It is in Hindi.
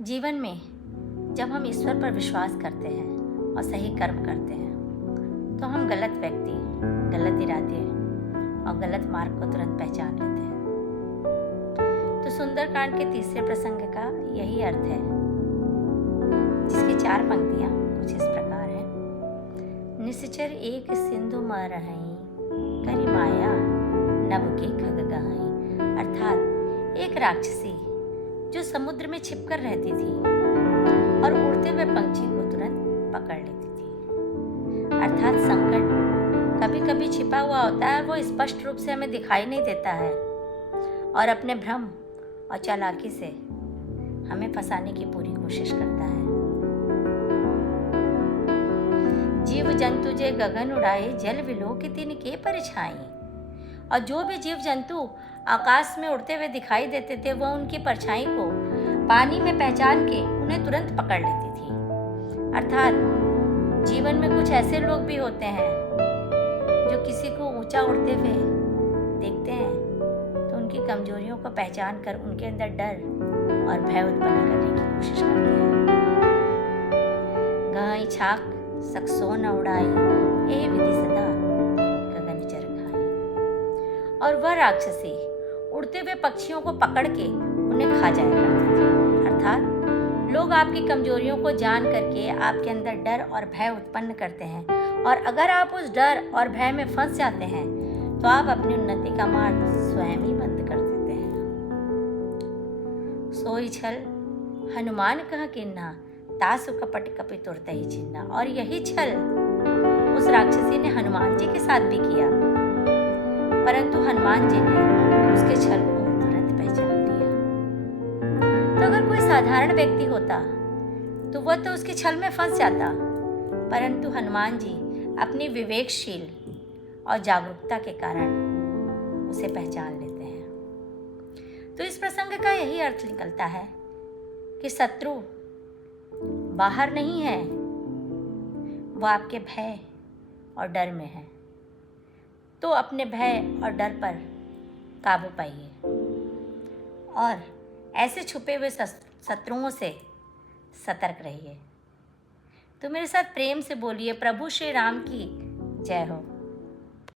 जीवन में जब हम ईश्वर पर विश्वास करते हैं और सही कर्म करते हैं तो हम गलत व्यक्ति, गलत इरादे और गलत मार्ग को तुरंत पहचान लेते हैं। तो सुंदरकांड के तीसरे प्रसंग का यही अर्थ है, जिसकी 4 पंक्तियां कुछ इस प्रकार हैं। निश्चर एक सिंधु मरहई करी माया नभ के खग गहई। अर्थात एक राक्षसी जो समुद्र में छिपकर रहती थी और उड़ते हुए पंछी को तुरंत पकड़ लेती थी। अर्थात संकट कभी कभी छिपा हुआ होता है, वो स्पष्ट रूप से हमें दिखाई नहीं देता है और अपने भ्रम और चालाकी से हमें फंसाने की पूरी कोशिश करता है। जीव जंतु जे गगन उड़ाए जल विलोकितिन के परिछाई। और जो भी जीव जंतु आकाश में उड़ते हुए दिखाई देते थे, वह उनकी परछाई को पानी में पहचान के उन्हें तुरंत पकड़ लेती थी। अर्थात जीवन में कुछ ऐसे लोग भी होते हैं जो किसी को ऊंचा उड़ते हुए देखते हैं तो उनकी कमजोरियों को पहचान कर उनके अंदर डर और भय उत्पन्न करने की कोशिश करते हैं। गहई छाक सकसो न उड़ाई ए विधि सदा गगन चर खाई। और वह राक्षसी उड़ते हुए पक्षियों को पकड़ के उन्हें खा जाया करती थी। अर्थात लोग आपकी कमजोरियों को जान करके आपके अंदर डर और भय उत्पन्न करते हैं, और अगर आप उस डर और भय में फंस जाते हैं तो आप अपनी उन्नति का मार्ग स्वयं ही बंद कर देते हैं। सोई छल हनुमान कह किन्ना तासु कपट कपि तुरतहि चिन्ना। और यही छल उस राक्षसी ने हनुमान जी के साथ भी किया, परंतु हनुमान जी ने उसके छल को तुरंत पहचान लिया। तो अगर कोई साधारण व्यक्ति होता तो वह तो उसके छल में फंस जाता, परंतु हनुमान जी अपनी विवेकशील और जागरूकता के कारण उसे पहचान लेते हैं। तो इस प्रसंग का यही अर्थ निकलता है कि शत्रु बाहर नहीं है, वह आपके भय और डर में है। तो अपने भय और डर पर काबू पाइए और ऐसे छुपे हुए शत्रुओं से सतर्क रहिए। तो मेरे साथ प्रेम से बोलिए, प्रभु श्री राम की जय हो।